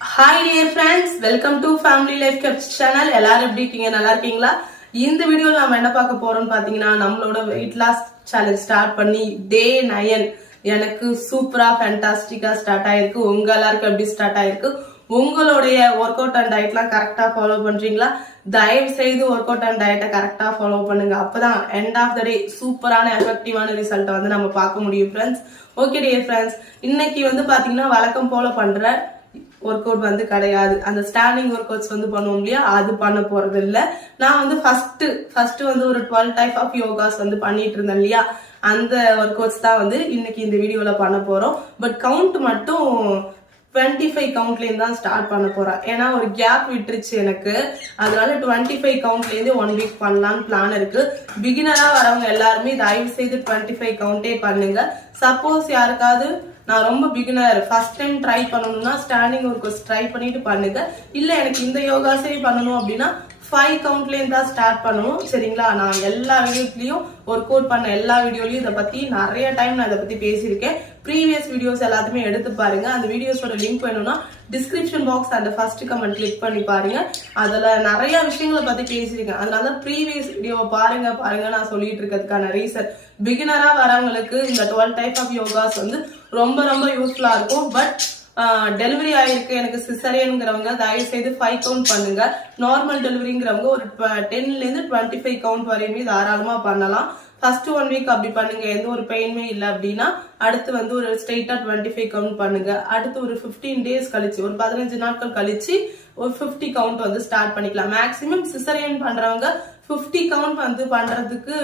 Hi dear friends, welcome to Family Life Tips channel. எல்லாரும் எப்படி இருக்கீங்க? நல்லா இருக்கீங்களா? இந்த வீடியோல நாம என்ன பார்க்க போறோம்னு பாத்தீங்கன்னா நம்மளோட weight loss challenge ஸ்டார்ட் பண்ணி டே 9 எனக்கு சூப்பரா ஃபேண்டாஸ்டிக்கா ஸ்டார்ட் ஆயிருக்கு. உங்க எல்லாருக்கும் எப்படி ஸ்டார்ட் ஆயிருக்கு? உங்களுடைய ஒர்க் அவுட் அண்ட் டயட்லாம் கரெக்டா ஃபாலோ பண்றீங்களா? தயவு செய்து ஒர்க் அவுட் அண்ட் டயட்டை கரெக்டா ஃபாலோ பண்ணுங்க. அப்பதான் எண்ட் ஆஃப் த டே சூப்பரான எஃபெக்டிவான ரிசல்ட்டை வந்து நம்ம பார்க்க முடியும் ஃப்ரெண்ட்ஸ். ஓகே டியர் ஃப்ரெண்ட்ஸ், இன்னைக்கு வந்து பாத்தீங்கன்னா வழக்கம் போல பண்ற ஒர்க் அவுட் வந்து கிடையாது. அந்த ஸ்டாண்டிங் ஒர்க் அவுட்ஸ் வந்து பண்ணுவோம் இல்லையா, அது பண்ண போறது இல்ல. நான் வந்து ஃபர்ஸ்ட் வந்து ஒரு 12 டைப் ஆஃப் யோகாஸ் வந்து பண்ணிட்டு இருந்தேன் இல்லையா, அந்த ஒர்க் அவுட்ஸ் தான் வந்து இன்னைக்கு இந்த வீடியோல பண்ண போறோம். பட் கவுண்ட் மட்டும் 25 கவுண்ட்லேருந்து தான் ஸ்டார்ட் பண்ண போறேன். ஏன்னா ஒரு கேப் விட்டுருச்சு எனக்கு, அதனால 25 கவுண்ட்லேருந்து 1 வீக் பண்ணலான்னு பிளான் இருக்கு. பிகினரா வரவங்க எல்லாருமே தயவு செய்து 25 கவுண்டே பண்ணுங்க. சப்போஸ் யாருக்காவது நான் ரொம்ப பிகினர் ஃபர்ஸ்ட் டைம் ட்ரை பண்ணணும்னா ஸ்டாண்டிங் ஒர்க் ட்ரை பண்ணிட்டு பண்ணுங்க. இல்ல எனக்கு இந்த யோகாஸே பண்ணணும் அப்படின்னா 5 கவுண்ட்லேருந்து தான் ஸ்டார்ட் பண்ணுவோம். சரிங்களா? நான் எல்லா வீடியோஸ்லயும் ஒர்க் அவுட் பண்ண எல்லா வீடியோலயும் இதை பத்தி நிறைய டைம் நான் இதை பத்தி பேசியிருக்கேன். ப்ரீவியஸ் வீடியோஸ் எல்லாத்தையுமே எடுத்து பாருங்க. அந்த வீடியோஸோட லிங்க் வேணும்னா டிஸ்கிரிப்ஷன் பாக்ஸ் அந்த ஃபர்ஸ்ட் கமெண்ட் கிளிக் பண்ணி பாருங்க. அதுல நிறைய விஷயங்களை பத்தி பேசியிருக்கேன். அதனால ப்ரீவியஸ் வீடியோவை பாருங்க நான் சொல்லிட்டு இருக்கிறதுக்கான ரீசன், பிகினரா வரவங்களுக்கு இந்த 12 டைப் ஆஃப் யோகாஸ் வந்து ரொம்ப ரொம்ப யூஸ்ஃபுல்லா இருக்கும். பட் டெலிவரி ஆயிருக்கு எனக்கு சிசரியன்ங்கிறவங்க தயவு செய்து 5 கவுண்ட் பண்ணுங்க. நார்மல் டெலிவரிங்கிறவங்க ஒரு 10லேருந்து 25 கவுண்ட் வரையுமே தாராளமா பண்ணலாம். ஃபர்ஸ்ட் 1 வீக் அப்படி பண்ணுங்க, எந்த ஒரு பெயினுமே இல்லை அப்படின்னா அடுத்து வந்து ஒரு ஸ்ட்ரெயிட்டா 25 கவுண்ட் பண்ணுங்க. அடுத்து ஒரு 15 டேஸ் கழிச்சு, ஒரு 15 நாட்கள் கழிச்சு ஒரு 50 கவுண்ட் வந்து ஸ்டார்ட் பண்ணிக்கலாம். மேக்சிமம் சிசரியன் பண்றவங்க 50 கவுண்ட் வந்து பண்றதுக்கு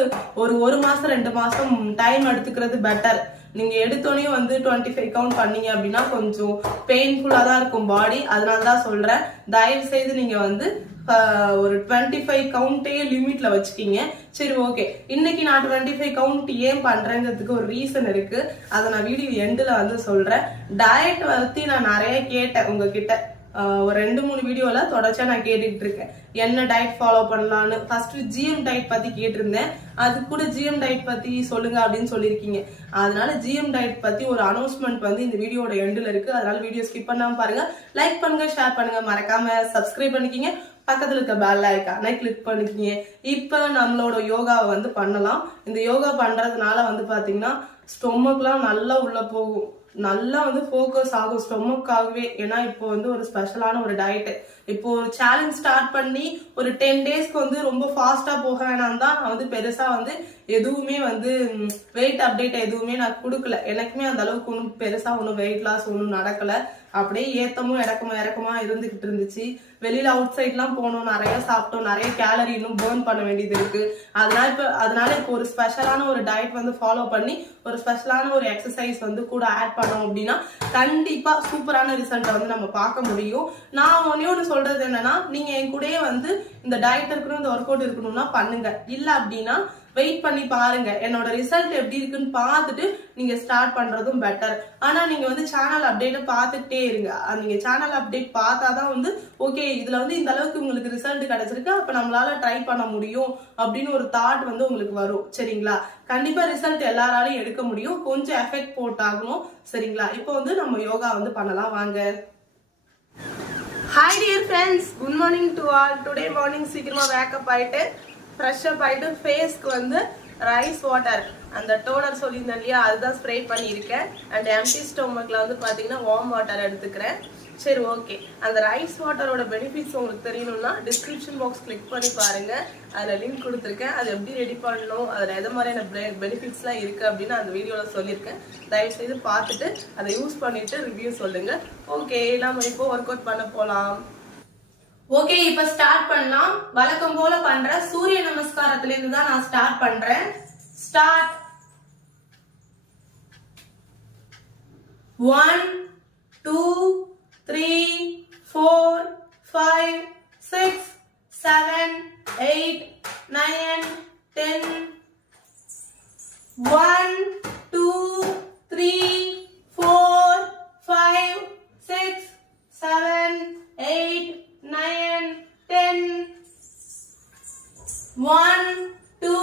ஒரு மாசம் 2 மாசம் டைம் எடுத்துக்கிறது பெட்டர். நீங்க எடுத்தோடனே வந்து 25 கவுண்ட் பண்ணீங்க அப்படின்னா கொஞ்சம் பெயின்ஃபுல்லா தான் இருக்கும் பாடி. அதனாலதான் சொல்றேன், தயவு செய்து நீங்க வந்து ஒரு 25 கவுண்டே லிமிட்ல வச்சுக்கீங்க. சரி, ஓகே. இன்னைக்கு நான் 25 கவுண்ட் ஏன் பண்றேங்கிறதுக்கு ஒரு ரீசன் இருக்கு. அதை நான் வீடியோ எண்டுல வந்து சொல்றேன். டயட் பத்தி நான் நிறைய கேட்டேன் உங்ககிட்ட. ஒரு 2-3 வீடியோல தொடர்ச்சியா நான் கேட்டுக்கிட்டு இருக்கேன் என்ன டயட் ஃபாலோ பண்ணலான்னு. ஃபர்ஸ்ட் ஜிஎம் டயட் பத்தி கேட்டிருந்தேன், அது கூட ஜிஎம் டயட் பத்தி சொல்லுங்க அப்படின்னு சொல்லியிருக்கீங்க. அதனால ஜிஎம் டயட் பத்தி ஒரு அனௌன்ஸ்மெண்ட் வந்து இந்த வீடியோட எண்டுல இருக்கு. அதனால வீடியோ ஸ்கிப் பண்ணாம பாருங்க. லைக் பண்ணுங்க, ஷேர் பண்ணுங்க, மறக்காம சப்ஸ்கிரைப் பண்ணிக்கிங்க. பக்கத்துல இருக்க பெல் ஐகானை கிளிக் பண்ணிக்கிங்க. இப்ப நம்மளோட யோகாவை வந்து பண்ணலாம். இந்த யோகா பண்றதுனால வந்து பாத்தீங்கன்னா ஸ்டொமக்லாம் நல்லா உள்ள போகும், நல்லா வந்து ஃபோக்கஸ் ஆகும் ஸ்டொமக்காகவே. ஏன்னா இப்போ வந்து ஒரு ஸ்பெஷலான ஒரு டயட். இப்போ ஒரு சேலஞ்ச் ஸ்டார்ட் பண்ணி ஒரு 10 டேஸ்க்கு வந்து ரொம்ப ஃபாஸ்டா போக வேணாம் தான் நான் வந்து பெருசா வந்து எதுவுமே வந்து வெயிட் அப்டேட் எதுவுமே நான் கொடுக்கல. எனக்குமே அந்த அளவுக்கு ஒன்றும் பெருசா ஒன்றும் வெயிட் லாஸ் ஒன்றும் நடக்கல. அப்படியே ஏத்தமும் இறக்கமா இருந்துகிட்டு இருந்துச்சு. வெளியில அவுட் சைட்லாம் போனோம், நிறைய சாப்பிட்டோம், நிறைய கேலரி இன்னும் பேர்ன் பண்ண வேண்டியது இருக்கு. அதனால இப்போ ஒரு ஸ்பெஷலான ஒரு டயட் வந்து ஃபாலோ பண்ணி ஒரு ஸ்பெஷலான ஒரு எக்ஸசைஸ் வந்து கூட ஆட் பண்ணோம் அப்படின்னா கண்டிப்பா சூப்பரான ரிசல்ட்டை வந்து நம்ம பார்க்க முடியும். நான் ஒன்னு சொல்றது என்னன்னா, நீங்க என் கூடயே வந்து இந்த டயட் இருக்கணும், இந்த ஒர்க் அவுட் இருக்கணும்னா பண்ணுங்க. இல்ல அப்படின்னா வெயிட் பண்ணி பாருங்க, என்னோட ரிசல்ட் எப்படி இருக்குன்னு பார்த்துட்டு நீங்க ஸ்டார்ட் பண்றதும் பெட்டர். ஆனா நீங்க வந்து சேனல் அப்டேட் பார்த்துட்டே இருங்க. நீங்க சேனல் அப்டேட் பார்த்தாதான் வந்து ஓகே இதுல வந்து இந்த அளவுக்கு உங்களுக்கு ரிசல்ட் கிடைச்சிருக்கு, அப்ப நம்மளால ட்ரை பண்ண முடியும் அப்படின்னு ஒரு தாட் வந்து உங்களுக்கு வரும். சரிங்களா? கண்டிப்பா ரிசல்ட் எல்லாராலையும் எடுக்க முடியும், கொஞ்சம் எஃபெக்ட் போட்டாகணும். சரிங்களா? இப்போ வந்து நம்ம யோகா வந்து பண்ணலாம் வாங்க. Hi dear friends, good morning to all. Today morning சீக்கிரமா வேக்கப் ஆயிட்டு ஃப்ரெஷ் அப் ஆயிட்டு ஃபேஸ்க்கு வந்து ரைஸ் வாட்டர் அந்த டோனர் சொல்லியிருந்தேன் இல்லையா, அதுதான் ஸ்ப்ரே பண்ணியிருக்கேன். அண்ட் எம்டி ஸ்டொமக்ல வந்து பார்த்தீங்கன்னா வார்ம் வாட்டர் எடுத்துக்கிறேன். சரி, ஓகே. அந்த ரைஸ் வாட்டரோட பெனிஃபிட்ஸ் உங்களுக்கு தெரியணும்னா டிஸ்கிரிப்ஷன் பாக்ஸ் கிளிக் பண்ணி பாருங்க, அதில் லிங்க் கொடுத்துருக்கேன். அது எப்படி ரெடி பண்ணணும், அதில் எது மாதிரியான பெனிஃபிட்ஸ்லாம் இருக்குது அப்படின்னு அந்த வீடியோவில் சொல்லியிருக்கேன். தயவுசெய்து பார்த்துட்டு அதை யூஸ் பண்ணிட்டு ரிவ்யூ சொல்லுங்க. ஓகே, நம்ம இப்போ ஒர்க் அவுட் பண்ண போகலாம். ஓகே, இப்ப ஸ்டார்ட் பண்ணலாம். வழக்கம் போல பண்ற சூரிய நமஸ்காரத்துல இருந்து தான் நான் ஸ்டார்ட் பண்றேன். ஸ்டார்ட். 1 2 3 4 5 6 7 8 9 10. 1 2 3 4 5 6 7 8 9 10. 1 2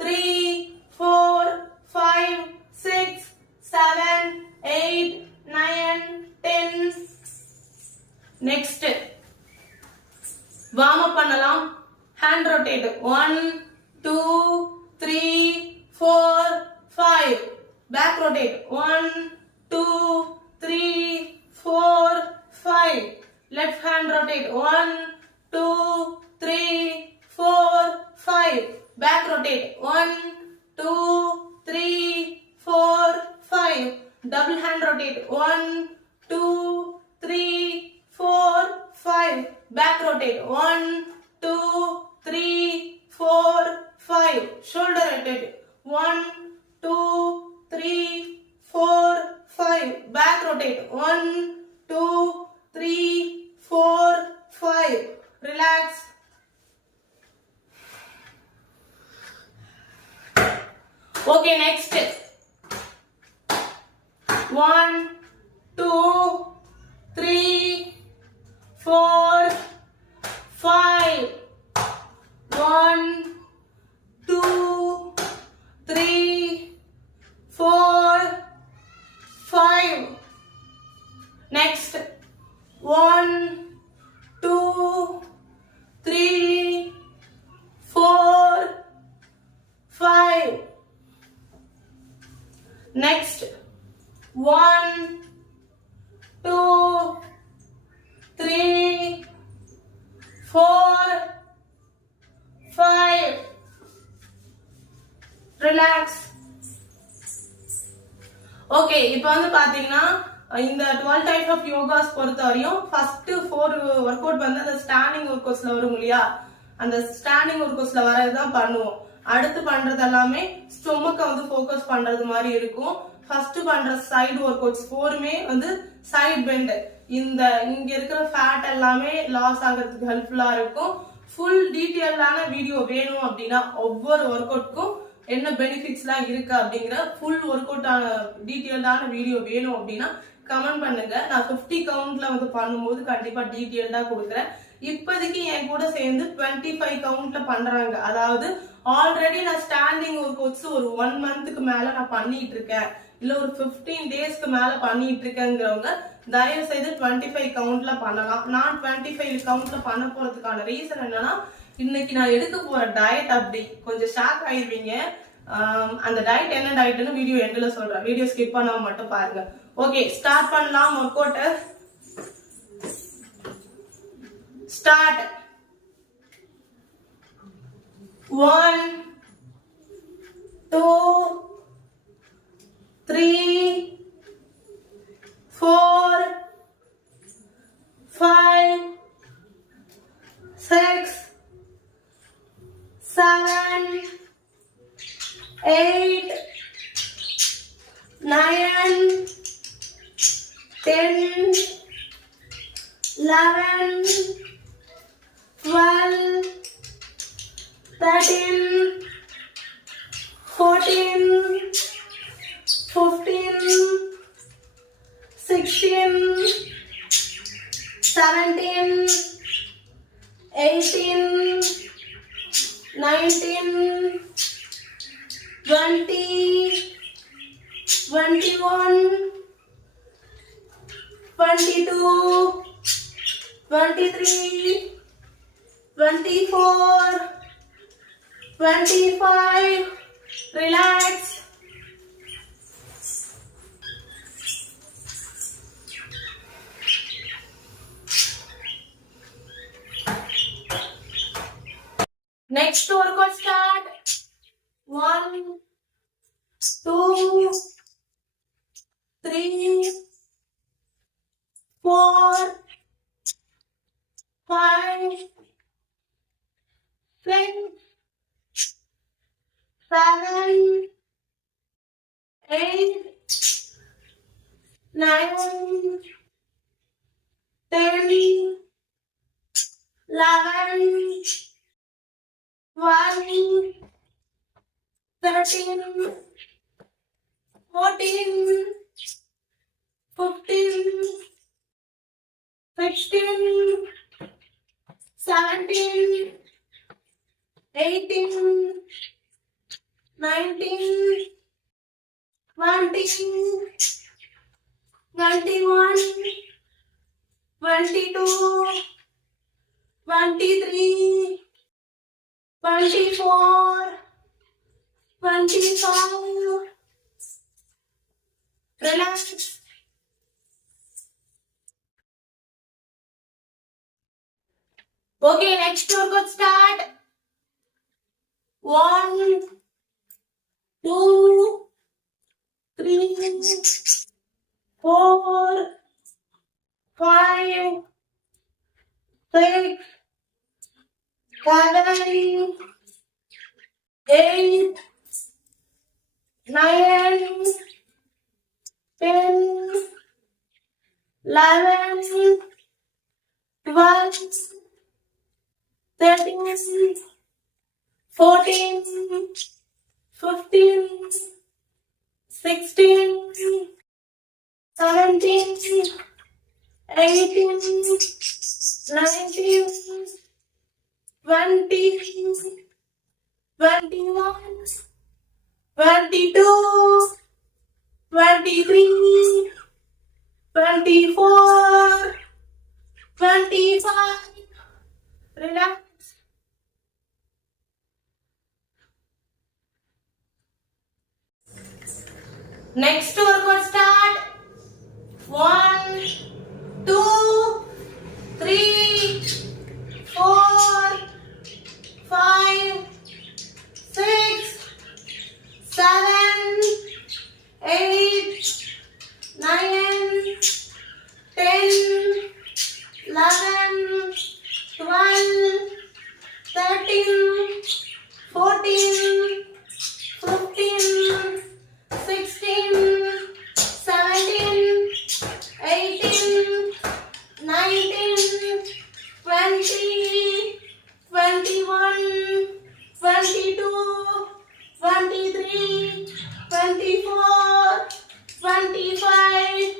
3 4 5 6 7 8 9 10. Next, warm up பண்ணலாம். Hand rotate. 1, 2, 3, 4, 5. Back rotate. 1, 2, 3, 4, 5. Left hand rotate. 1, 2, 3, 4, 5. Back rotate. 1, 2, 3, 4, 5. Double hand rotate. 1, 2, 3, 4, 5. Back rotate. 1, 2, 3, 4, 5. Shoulder rotate. 1, 2, 3, 4, 5. Back rotate. 1, 2, 3, 4, 5. Relax. Okay, next. 1, 2, 3, 4, 5. 1, 2, 3, 4, 5. Next. 1, 2, 3, 4, 5. Next. 1, 2, 3, 4, 5. Relax. Okay, இப்போ வந்து பாத்தீங்கன்னா இந்த 12 டைப் ஆஃப் யோகாஸ் பொறுத்தவரையும் ஃபர்ஸ்ட் 4 ஒர்க் அவுட் வந்து அந்த ஸ்டாண்டிங் ஒர்க் அவுட்ஸ்ல வரும் இல்லையா, அந்த ஸ்டாண்டிங் ஒர்க் அவுட்ஸ்ல வரதுதான் பண்ணுவோம். அடுத்து பண்றது எல்லாமே ஸ்டொமக்க வந்து ஃபோக்கஸ் பண்றது மாதிரி இருக்கும். ஃபர்ஸ்ட் பண்ற சைடு ஒர்க் அவுட்ஸ் 4மே வந்து சைடு பெண்ட், இந்த இங்க இருக்கிற ஃபேட் எல்லாமே லாஸ் ஆகிறதுக்கு ஹெல்ப்ஃபுல்லா இருக்கும். ஃபுல் டீடைலான வீடியோ வேணும் அப்படின்னா ஒவ்வொரு ஒர்க் அவுட்க்கும் என்ன பெனிஃபிட்ஸ் எல்லாம் இருக்கு அப்படிங்கிற ஃபுல் ஒர்க் அவுட் ஆன டீடைல்டான வீடியோ வேணும் அப்படின்னா கமெண்ட் பண்ணுங்க. நான் 50 கவுண்ட்ல வந்து பண்ணும்போது கண்டிப்பா டீடைல்டா கொடுக்குறேன். இப்போதைக்கு என் கூட சேர்ந்து 25 கவுண்ட்ல பண்றாங்க. அதாவது ஆல்ரெடி நான் ஸ்டாண்டிங் ஒர்க் அவுட்ஸ் ஒரு 1 மந்த்துக்கு மேல நான் பண்ணிட்டு இருக்கேன், இல்ல ஒரு 15 டேஸ்க்கு மேல பண்ணிட்டு இருக்கேங்கிறவங்க தயவு செய்து 25 கவுண்ட்ல பண்ணலாம். நான் 25 கவுண்ட்ல பண்ண போறதுக்கான ரீசன் என்னன்னா, இன்னைக்கு நான் எடுக்க போற டயட் அப்படி கொஞ்சம் ஷாக் ஆயிருவீங்க. அந்த டயட் என்ன டயட்னு வீடியோ எண்ட்ல சொல்றேன், வீடியோ ஸ்கிப் பண்ணாம மட்டும் பாருங்க. ஓகே, ஸ்டார்ட் பண்ணலாம். Work out start. 1, 2, 3, 4, 5, 6, 7, 8, 9, 10, 11, 12, 13, 14, 15, 16, 17, 18, 19, 20, 21, 22, 23, 24, 25. Relax. Next workout start. 1, 2, 3, 4, 5, 6, 7, 8, 9, 10, 11, 12, 13, 14, 15, 16, 17, 18, 19, 20, 21, 22, 23, 24, 25. Relax. Okay, next workout start. 1, 2, 3, 4, 5, 6, 7, 8, 9, 10, 11, 12, 13, 14, 15, 16, 17, 18, 19, 20, 21, 22, 23, 24, 25. Relax. Next workout start. 1, 2, 3, 4, 5, 6, 7, 8, 9, 10, 11, 12, 13, 14, 15, 16, 17, 18, 19, 20, 21, 22, 23, 24, 25.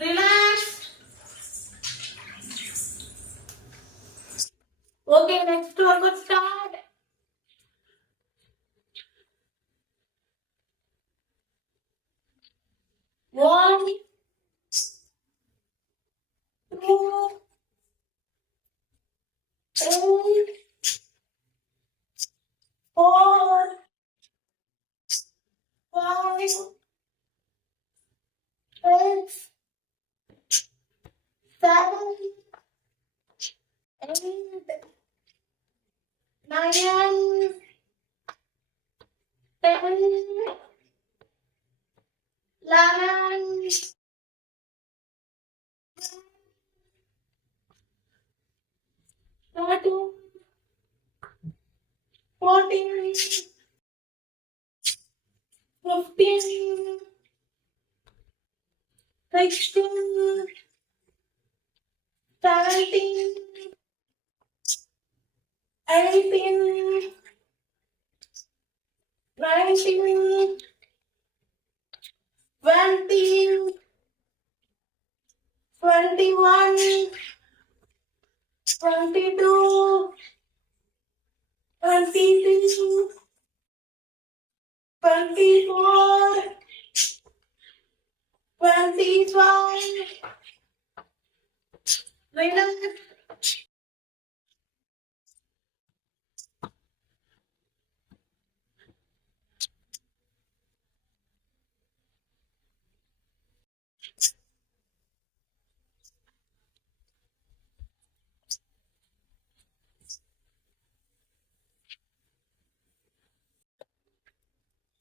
Relax. Okay, next workout start. 1, 2, 3, 4, 5, 6, 7, 8, 9, 10, 11, 13, 14, 15, 16, 17, 18, 19, 20, 21, 22, 23, 24, 25. Relax.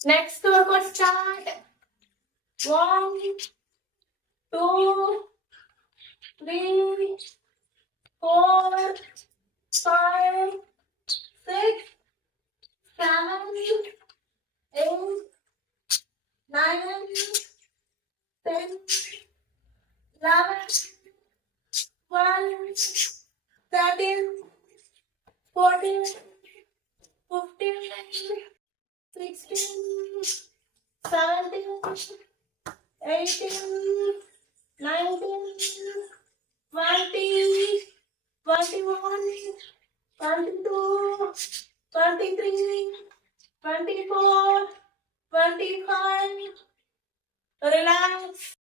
Next workout start. 1, 2, 3, 4, 5, 6, 7, 8, 9, 10, 11, 12, 13, 14, 15, 16, 17, 18, 19, 20, 21, 22, 23, 24, 25. Relax.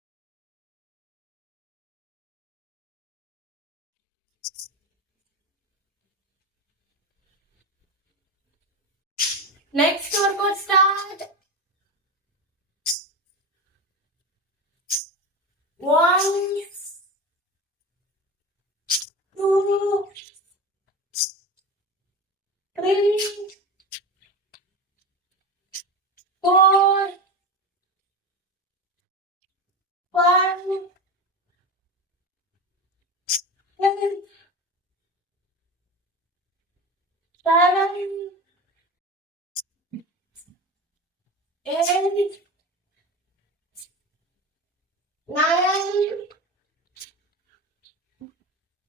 8, 9,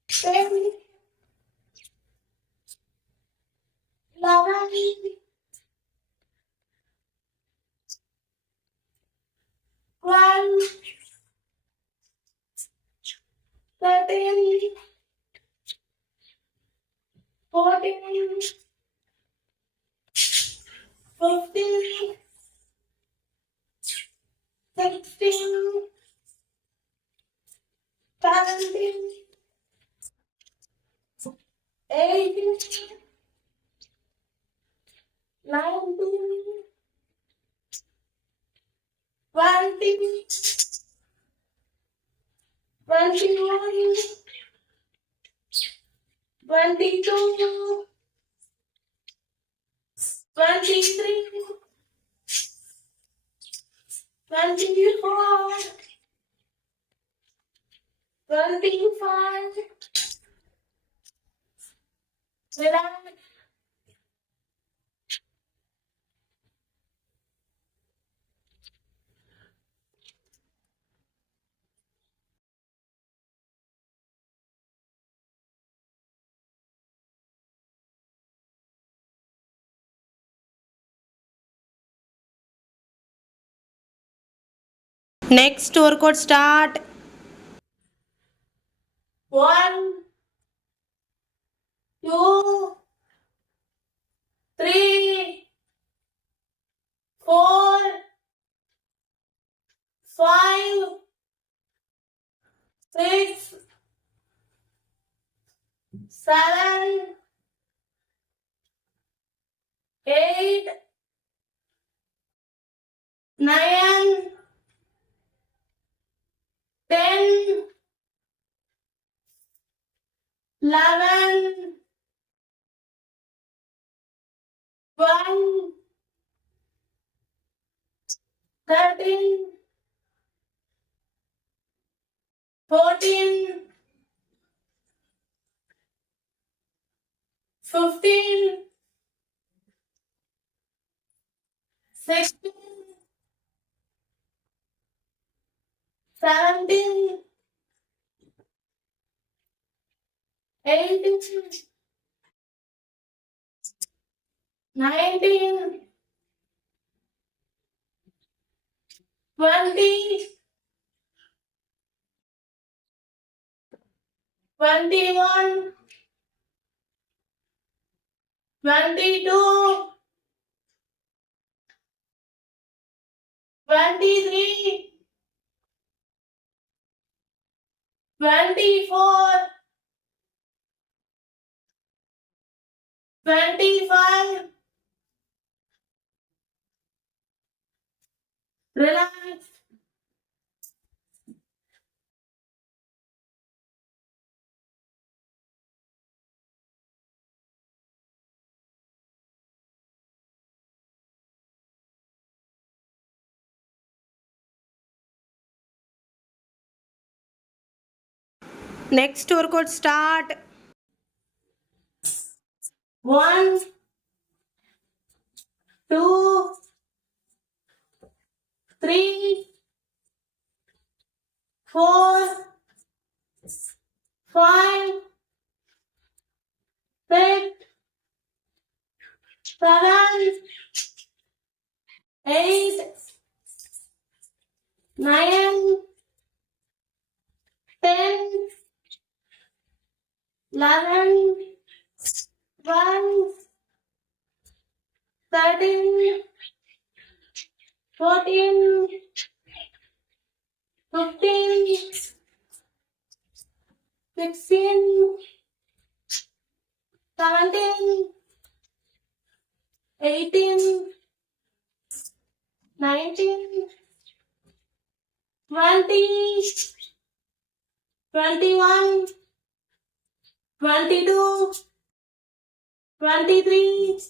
10, 11, 12, 13, 14, 15, 16, 17, 18, 19, 20, 21, 22, 23, 24, 25, relax. Next workout start. 1, 2, 3, 4, 5, 6, 7, 8, 9, 10, 11, 12, 13, 14, 15, 16, 17, 18, 19, 20, 21, 22, 23, 24, 25, relax. Next workout start. 1, 2, 3, 4, 5, 6, 7, 8, 9, 10, 11, 12, 13, 14, 15, 16, 17, 18, 19, 20, 21, 22, 23,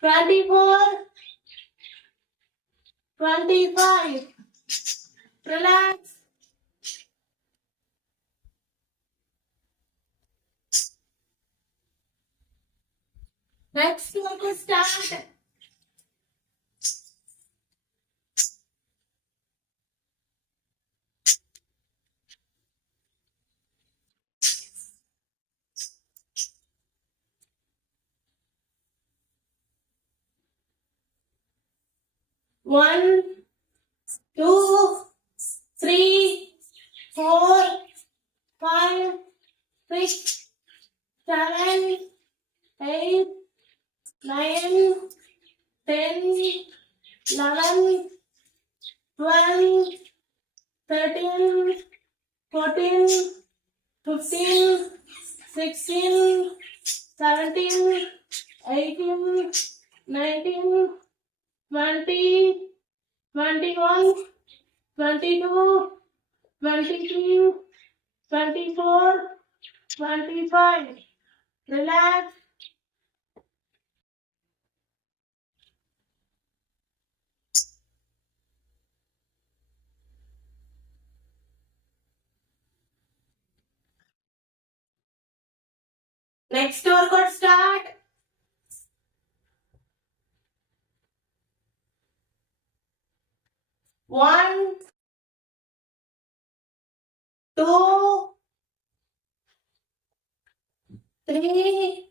24, 25. Relax. Next workout start. 1, 2, 3, 4, 5, 6, 7, 8, 9, 10, 11, 12, 13, 14, 15, 16, 17, 18, 19, 20, 21, 22, 23, 24, 25. Relax. Next workout start. 1, 2, 3,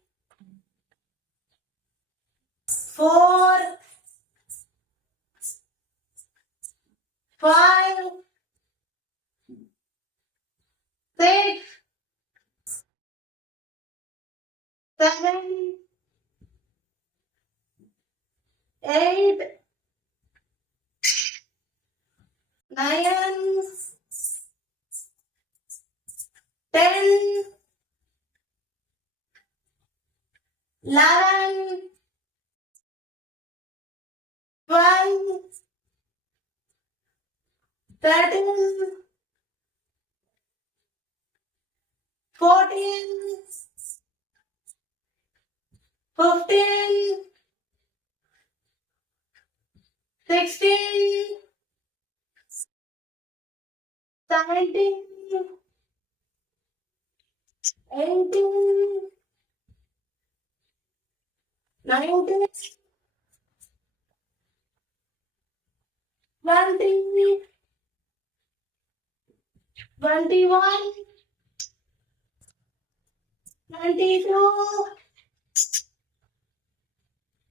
4, 5, 6, 7, 8, 9, 10, 11, 12, 13, 14, 15, 16, 17, 18, 19, 20, 21, 22,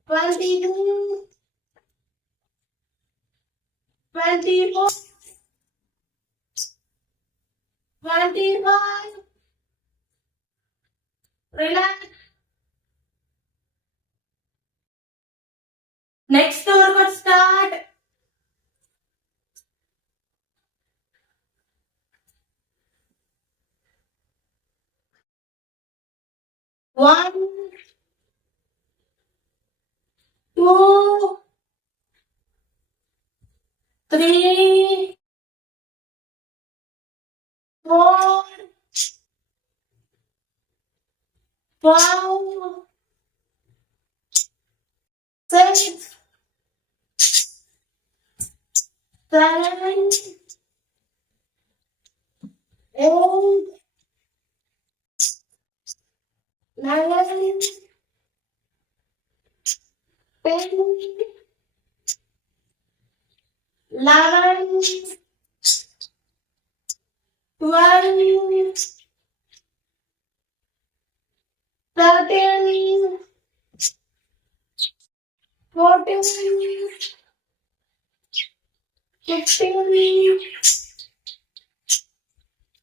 23, 24, 25. Relax. Next workout start. 1, 2, 3, 4, 5, 6, 7, 8, 9, 10, 11, 12, 13, 14, 15,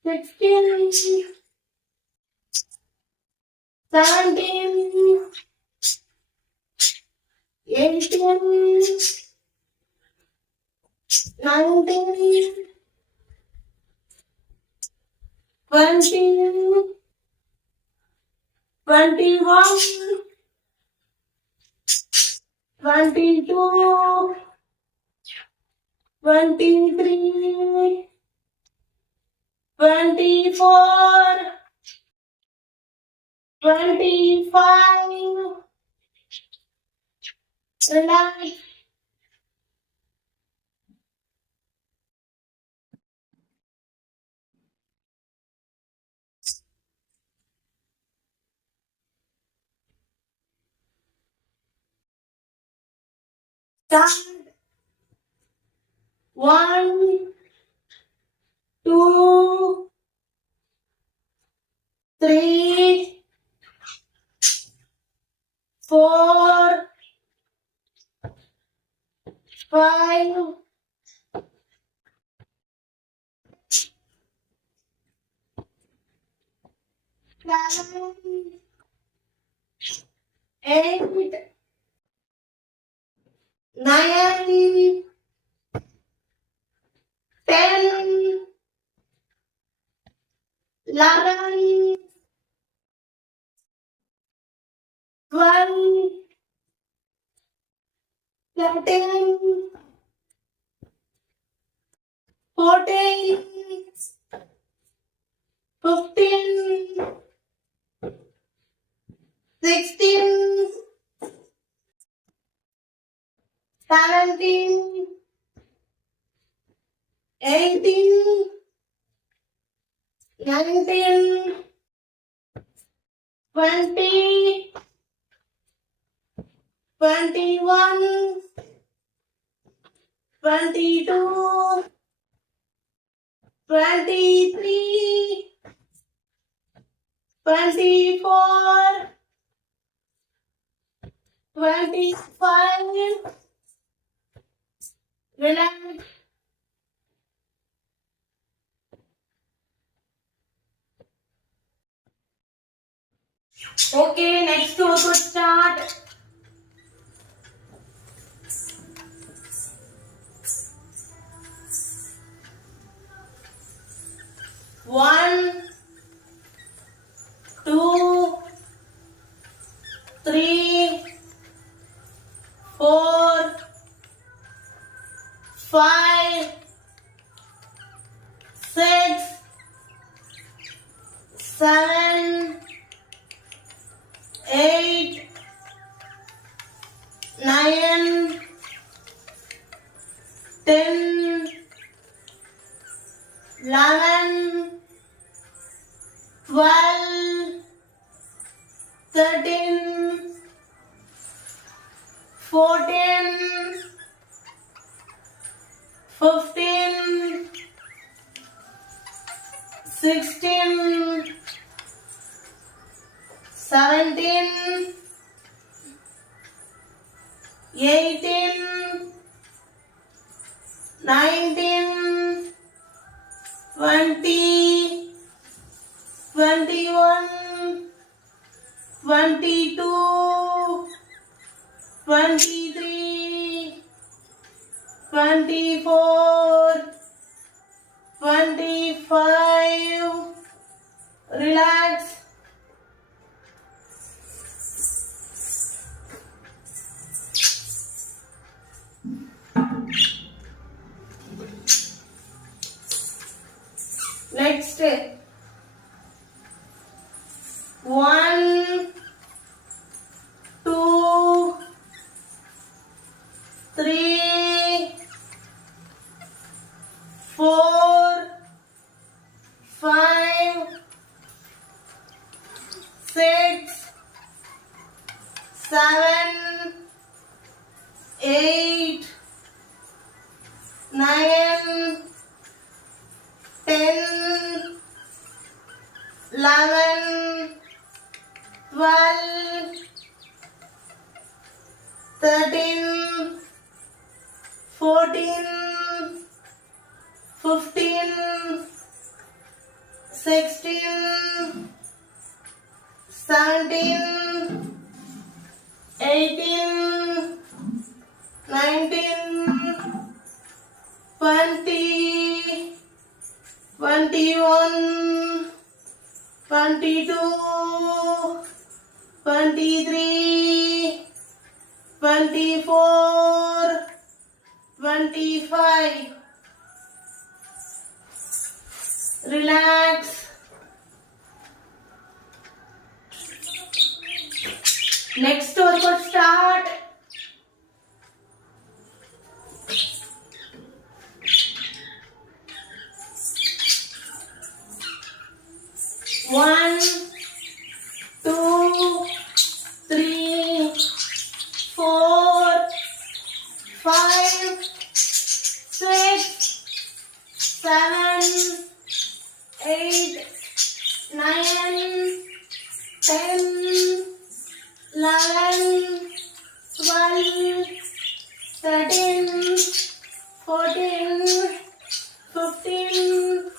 16, 17, 18, 19, 20, 21, 22, 23, 24, 25. Relax. Start. 1, 2, 3, 4, 5, 7, 8, 9, 10, 11, 12, 13, 14, 15, 16, 17, 18, 19, 20, 21, 22, 23, 24, 25. Relax. Okay, next workout start. One, two, three, 4, 5, 6, 7, 8, 9, 10, 11, 12, 13, 14, 15, 16, 17, 18, 19, 20, 21, 22, 23, 24, 25. Relax. Next, 1, 2, 3, 4, 5, 6, 7, 8, 9, 10, 11, 12, 13, 14, 15, 16, 17, 18, 19, 20, 21, 22, 23, 24, 25. Relax. Next workout start. One, 2, 3, 4, 5, 6, 7, 8, 9, 10, 11, 12, 13, 14, 15,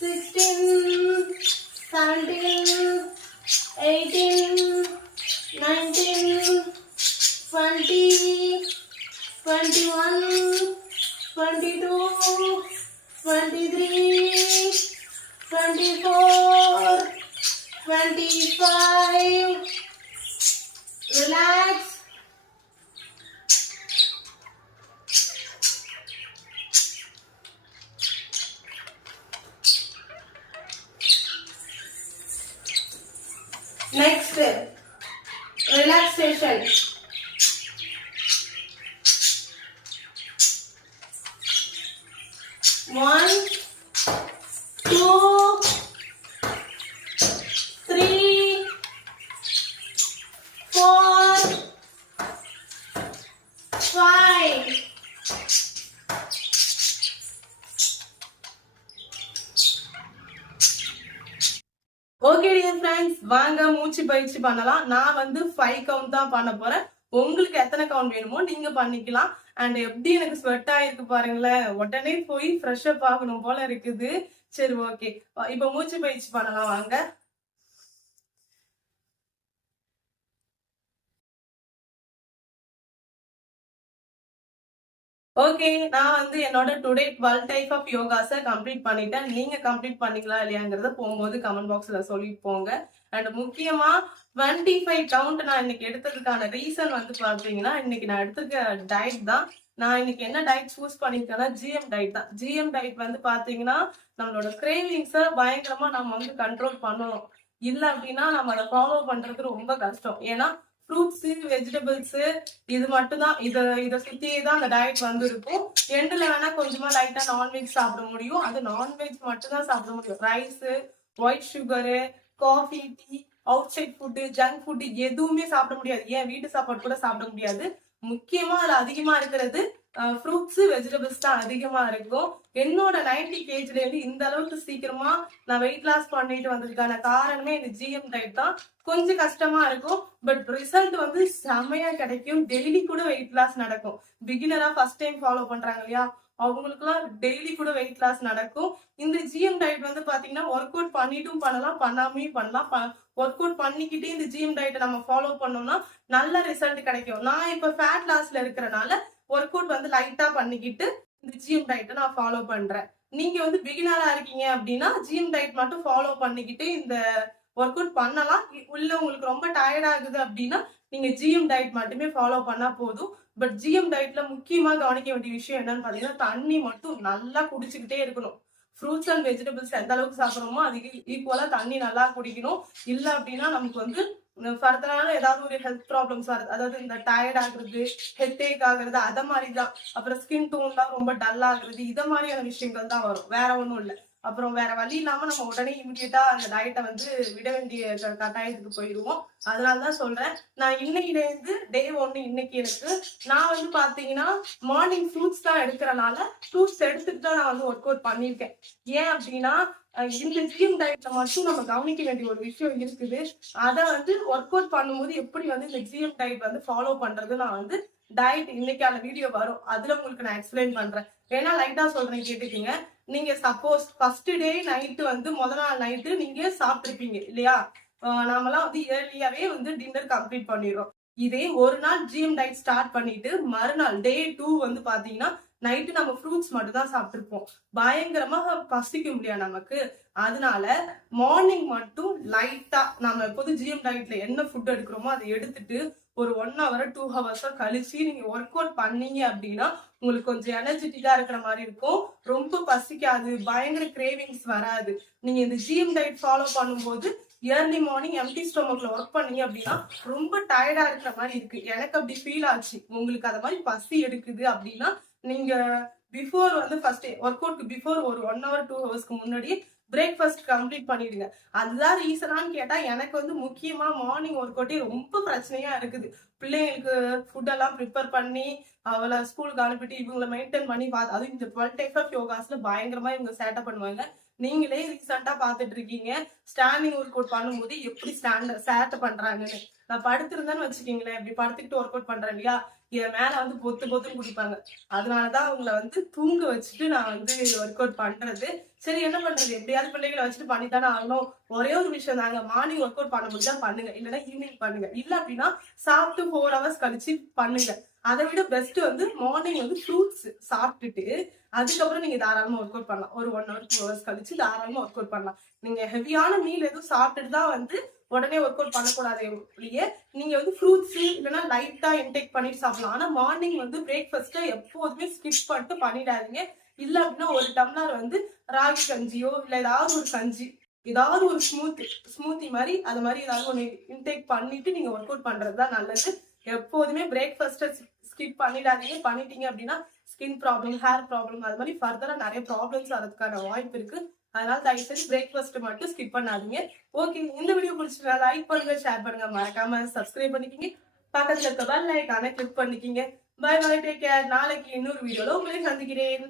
16, 17, 18, 19, 20, 21, 22, 23, 24, 25. Relax. Next, relaxation. One, two, three, four, five. Okay dear friends, வாங்க மூச்சு பயிற்சி பண்ணலாம். நான் வந்து 5 கவுண்ட் தான் பண்ண போறேன். உங்களுக்கு எத்தனை கவுண்ட் வேணுமோ நீங்க பண்ணிக்கலாம். அண்ட் எப்படி எனக்கு ஸ்வெட் ஆயிருக்கு பாருங்களேன். உடனே போய் ஃப்ரெஷ் அப் ஆகணும் போல இருக்குது. சரி, ஓகே, இப்ப மூச்சு பயிற்சி பண்ணலாம் வாங்க. ஓகே, நான் வந்து என்னோட டுடே 12 டைப் ஆஃப் யோகாஸை கம்ப்ளீட் பண்ணிட்டேன். நீங்க கம்ப்ளீட் பண்ணிக்கலாம் இல்லையாங்கிறத போகும்போது கமெண்ட் பாக்ஸ்ல சொல்லிட்டு போங்க. அண்ட் முக்கியமா 25 கவுண்ட் நான் இன்னைக்கு எடுத்ததுக்கான ரீசன் வந்து பாத்தீங்கன்னா, இன்னைக்கு நான் எடுத்துக்க டயட் தான். நான் இன்னைக்கு என்ன டயட் சூஸ் பண்ணிருக்கேன்னா GM டயட் தான். GM டயட் வந்து பாத்தீங்கன்னா நம்மளோட கிரேவிங்ஸை பயங்கரமா நம்ம வந்து கண்ட்ரோல் பண்ணணும். இல்ல அப்படின்னா நம்ம அதை ஃபாலோ பண்றது ரொம்ப கஷ்டம். ஏன்னா ஃப்ரூட்ஸ், வெஜிடபிள்ஸ் இது மட்டும் தான், இதை சுத்தியே தான் அந்த டயட் வந்து இருக்கும். எண்டுல வேணா கொஞ்சமா லைட்டா நான்வெஜ் சாப்பிட முடியும். அது நான்வெஜ் மட்டும் தான் சாப்பிட முடியும். Rice, white sugar, coffee, tea, outside food, junk food எதுவுமே சாப்பிட முடியாது. ஏன் வீட்டு சாப்பாடு கூட சாப்பிட முடியாது. முக்கியமா அதுல அதிகமா இருக்கிறது ஃப்ரூட்ஸ், வெஜிடபிள்ஸ் தான் அதிகமா இருக்கும். என்னோட 90 kgல இருந்து இந்த அளவுக்கு சீக்கிரமா நான் வெயிட் லாஸ் பண்ணிட்டு வந்ததுக்கான காரணமே இந்த GM டயட் தான். கொஞ்சம் கஷ்டமா இருக்கும், பட் ரிசல்ட் வந்து செமையா கிடைக்கும். டெய்லி கூட வெயிட் லாஸ் நடக்கும். பிகினரா ஃபர்ஸ்ட் டைம் ஃபாலோ பண்றாங்க இல்லையா, அவங்களுக்கு எல்லாம் டெய்லி கூட வெயிட் லாஸ் நடக்கும். இந்த GM டயட் வந்து பாத்தீங்கன்னா ஒர்க் அவுட் பண்ணிட்டும் பண்ணலாம், பண்ணாமையும் பண்ணலாம். ஒர்க் அவுட் பண்ணிக்கிட்டே இந்த GM டயட்டை நம்ம ஃபாலோ பண்ணோம்னா நல்ல ரிசல்ட் கிடைக்கும். நான் இப்ப ஃபேட் லாஸ்ல இருக்கிறனால ஒர்க் அவுட் வந்து லைட்டா பண்ணிக்கிட்டு இந்த GM டயட்டை நான் ஃபாலோ பண்றேன். நீங்க வந்து பிகினரா இருக்கீங்க அப்படின்னா GM டயட் மட்டும் ஃபாலோ பண்ணிக்கிட்டு இந்த ஒர்க் அவுட் பண்ணலாம். உள்ள உங்களுக்கு ரொம்ப டயர்ட் ஆகுது அப்படின்னா நீங்க GM டயட் மட்டுமே ஃபாலோ பண்ணா போதும். பட் GM டயட்ல முக்கியமா கவனிக்க வேண்டிய விஷயம் என்னன்னு பாத்தீங்கன்னா, தண்ணி மட்டும் நல்லா குடிச்சுக்கிட்டே இருக்கணும். ஃப்ரூட்ஸ் அண்ட் வெஜிடபிள்ஸ் எந்த அளவுக்கு சாப்பிடுறோமோ அதுக்கு ஈக்குவலா தண்ணி நல்லா குடிக்கணும். இல்ல அப்படின்னா நமக்கு வந்து ஃபர்தரான ஏதாவது ஒரு ஹெல்த் ப்ராப்ளம்ஸ் வருது. அதாவது இந்த டயர்ட் ஆகுறது, ஹெட்டேக் ஆகுறது, அத மாதிரிதான். அப்புறம் ஸ்கின் டோன்லாம் ரொம்ப டல் ஆகுறது, இத மாதிரியான விஷயங்கள் தான் வரும், வேற ஒண்ணும் இல்லை. அப்புறம் வேற வழி இல்லாம நம்ம உடனே இமிடியேட்டா அந்த டயட்டை வந்து விட வேண்டிய கட்டாயத்துக்கு போயிடுவோம். அதனாலதான் சொல்றேன், நான் இன்னைக்குல இருந்து டே 1 இன்னைக்கு எனக்கு நான் வந்து பாத்தீங்கன்னா மார்னிங் ஃப்ரூட்ஸ் தான் எடுக்கிறனால ஃப்ரூட்ஸ் எடுத்துட்டு தான் நான் வந்து ஒர்க் அவுட் பண்ணிருக்கேன். ஏன் அப்படின்னா இந்த GM டயட்ல மட்டும் நம்ம கவனிக்க வேண்டிய ஒரு விஷயம் இருக்குது. அதை வந்து ஒர்க் அவுட் பண்ணும்போது எப்படி வந்து இந்த GM டயட் வந்து ஃபாலோ பண்றது நான் வந்து டயட் இன்னைக்கான வீடியோ வரும், அதுல உங்களுக்கு நான் எக்ஸ்பிளைன் பண்றேன். ஏன்னா லைட்டா சொல்றேன் கேட்டுக்கீங்க. நீங்க சப்போஸ் ஃபர்ஸ்ட் டே நைட்டு வந்து முதல் நாள் நைட்டு நீங்க சாப்பிட்டுருப்பீங்க இல்லையா, நாமெல்லாம் வந்து இயர்லியாவே வந்து டின்னர் கம்ப்ளீட் பண்ணிடுறோம். இதே ஒரு நாள் GM டயட் ஸ்டார்ட் பண்ணிட்டு மறுநாள் டே 2 வந்து பாத்தீங்கன்னா நைட்டு நம்ம ஃப்ரூட்ஸ் மட்டும் தான் சாப்பிட்டுருப்போம். பயங்கரமா பசிக்கும் இல்லையா நமக்கு. அதனால மார்னிங் மட்டும் லைட்டா நம்ம எப்போது GM டயட்ல என்ன ஃபுட் எடுக்கிறோமோ அதை எடுத்துட்டு ஒரு 1 hour 2 hours கழிச்சு நீங்க ஒர்க் அவுட் பண்ணீங்க அப்படின்னா உங்களுக்கு கொஞ்சம் எனர்ஜெட்டிக்கா இருக்கிற மாதிரி இருக்கும். ரொம்ப பசிக்காது, பயங்கர கிரேவிங்ஸ் வராது. நீங்க இந்த GM டயட் ஃபாலோ பண்ணும்போது ஏர்லி மார்னிங் எம்டி ஸ்டொமக்ல ஒர்க் பண்ணீங்க அப்படின்னா ரொம்ப டயர்டா இருக்கிற மாதிரி இருக்கு. எனக்கு அப்படி ஃபீல் ஆச்சு. உங்களுக்கு அத மாதிரி பசி எடுக்குது அப்படின்னா நீங்க பிஃபோர் வந்து ஃபர்ஸ்ட் ஒர்க் அவுட்க்கு பிஃபோர் ஒரு 1 hour 2 hours முன்னாடி பிரேக்ஃபாஸ்ட் கம்ப்ளீட் பண்ணிடுங்க. அதுதான் ரீசனான்னு கேட்டா எனக்கு வந்து முக்கியமா மார்னிங் ஒர்க் அவுட்டே ரொம்ப பிரச்சனையா இருக்குது. பிள்ளைங்களுக்கு ஃபுட் எல்லாம் ப்ரிப்பேர் பண்ணி அவளை ஸ்கூலுக்கு அனுப்பிட்டு இவங்களை மெயின்டைன் பண்ணி அதுவும் இந்த 12 டைப் ஆஃப் யோகாஸ்ல பயங்கரமா இவங்க சேட்டை பண்ணுவாங்க. நீங்களே ரீசெண்டா பாத்துட்டு இருக்கீங்க ஸ்டாண்டிங் ஒர்க் அவுட் பண்ணும்போது எப்படி சேட்டை பண்றாங்கன்னு. நான் படுத்திருந்தேன்னு வச்சுக்கீங்களேன், இப்படி படுத்துக்கிட்டு ஒர்க் அவுட் பண்றேன் இல்லையா, என் மேல வந்து பொத்து பொத்துன்னு குடிப்பாங்க. அதனாலதான் அவங்கள வந்து தூங்க வச்சுட்டு நான் வந்து ஒர்க் அவுட் பண்றது. சரி என்ன பண்றது, எப்படியாவது பிள்ளைகளை வச்சுட்டு பண்ணித்தானே ஆகணும். ஒரே ஒரு விஷயம் தாங்க, மார்னிங் ஒர்க் அவுட் பண்ண முடிஞ்சா பண்ணுங்க, இல்லைன்னா ஈவினிங் பண்ணுங்க. இல்ல அப்படின்னா சாப்பிட்டு 4 ஹவர்ஸ் கழிச்சு பண்ணுங்க. அதை விட பெஸ்ட் வந்து மார்னிங் வந்து ஃப்ரூட்ஸ் சாப்பிட்டுட்டு அதுக்கப்புறம் நீங்க தாராளமா ஒர்க் அவுட் பண்ணலாம். ஒரு 1 ஹவர் 2 ஹவர்ஸ் கழிச்சு தாராளமா ஒர்க் அவுட் பண்ணலாம். நீங்க ஹெவியான மீல் எதுவும் சாப்பிட்டுட்டு தான் வந்து உடனே ஒர்க் அவுட் பண்ணக்கூடாது. எப்படியே நீங்க வந்து ஃப்ரூட்ஸ் இல்லைன்னா லைட்டா இன்டேக் பண்ணிட்டு சாப்பிடலாம். ஆனா மார்னிங் வந்து பிரேக்ஃபாஸ்ட்டை எப்போதுமே ஸ்கிப் பண்ணிட்டு பண்ணிடாதீங்க. இல்ல அப்படின்னா ஒரு டம்ளர் வந்து ராகி கஞ்சியோ இல்ல ஏதாவது ஒரு கஞ்சி, ஏதாவது ஒரு ஸ்மூத்தி மாதிரி அது மாதிரி ஏதாவது ஒன்று இன்டேக் பண்ணிட்டு நீங்க ஒர்க் அவுட் பண்றதுதான் நல்லது. எப்போதுமே பிரேக்ஃபாஸ்ட்டை ஸ்கிப் பண்ணிடாதீங்க. பண்ணிட்டீங்க அப்படின்னா ஸ்கின் ப்ராப்ளம், ஹேர் ப்ராப்ளம், அது மாதிரி ஃபர்தரா நிறைய ப்ராப்ளம்ஸ் வரதுக்கான வாய்ப்பு இருக்கு. அதனால தயவு செஞ்சு பிரேக்ஃபாஸ்ட் மட்டும் ஸ்கிப் பண்ணாதீங்க. ஓகே, இந்த வீடியோ பிடிச்சிருந்தா லைக் பண்ணுங்க, ஷேர் பண்ணுங்க, மறக்காம சப்ஸ்கிரைப் பண்ணிக்கிங்க. பக்கத்துல இருக்க பெல் ஐகானை கிளிக் பண்ணிக்கிங்க. Bye bye, take care. நாளைக்கு இன்னொரு வீடியோல உங்களை சந்திக்கிறேன்.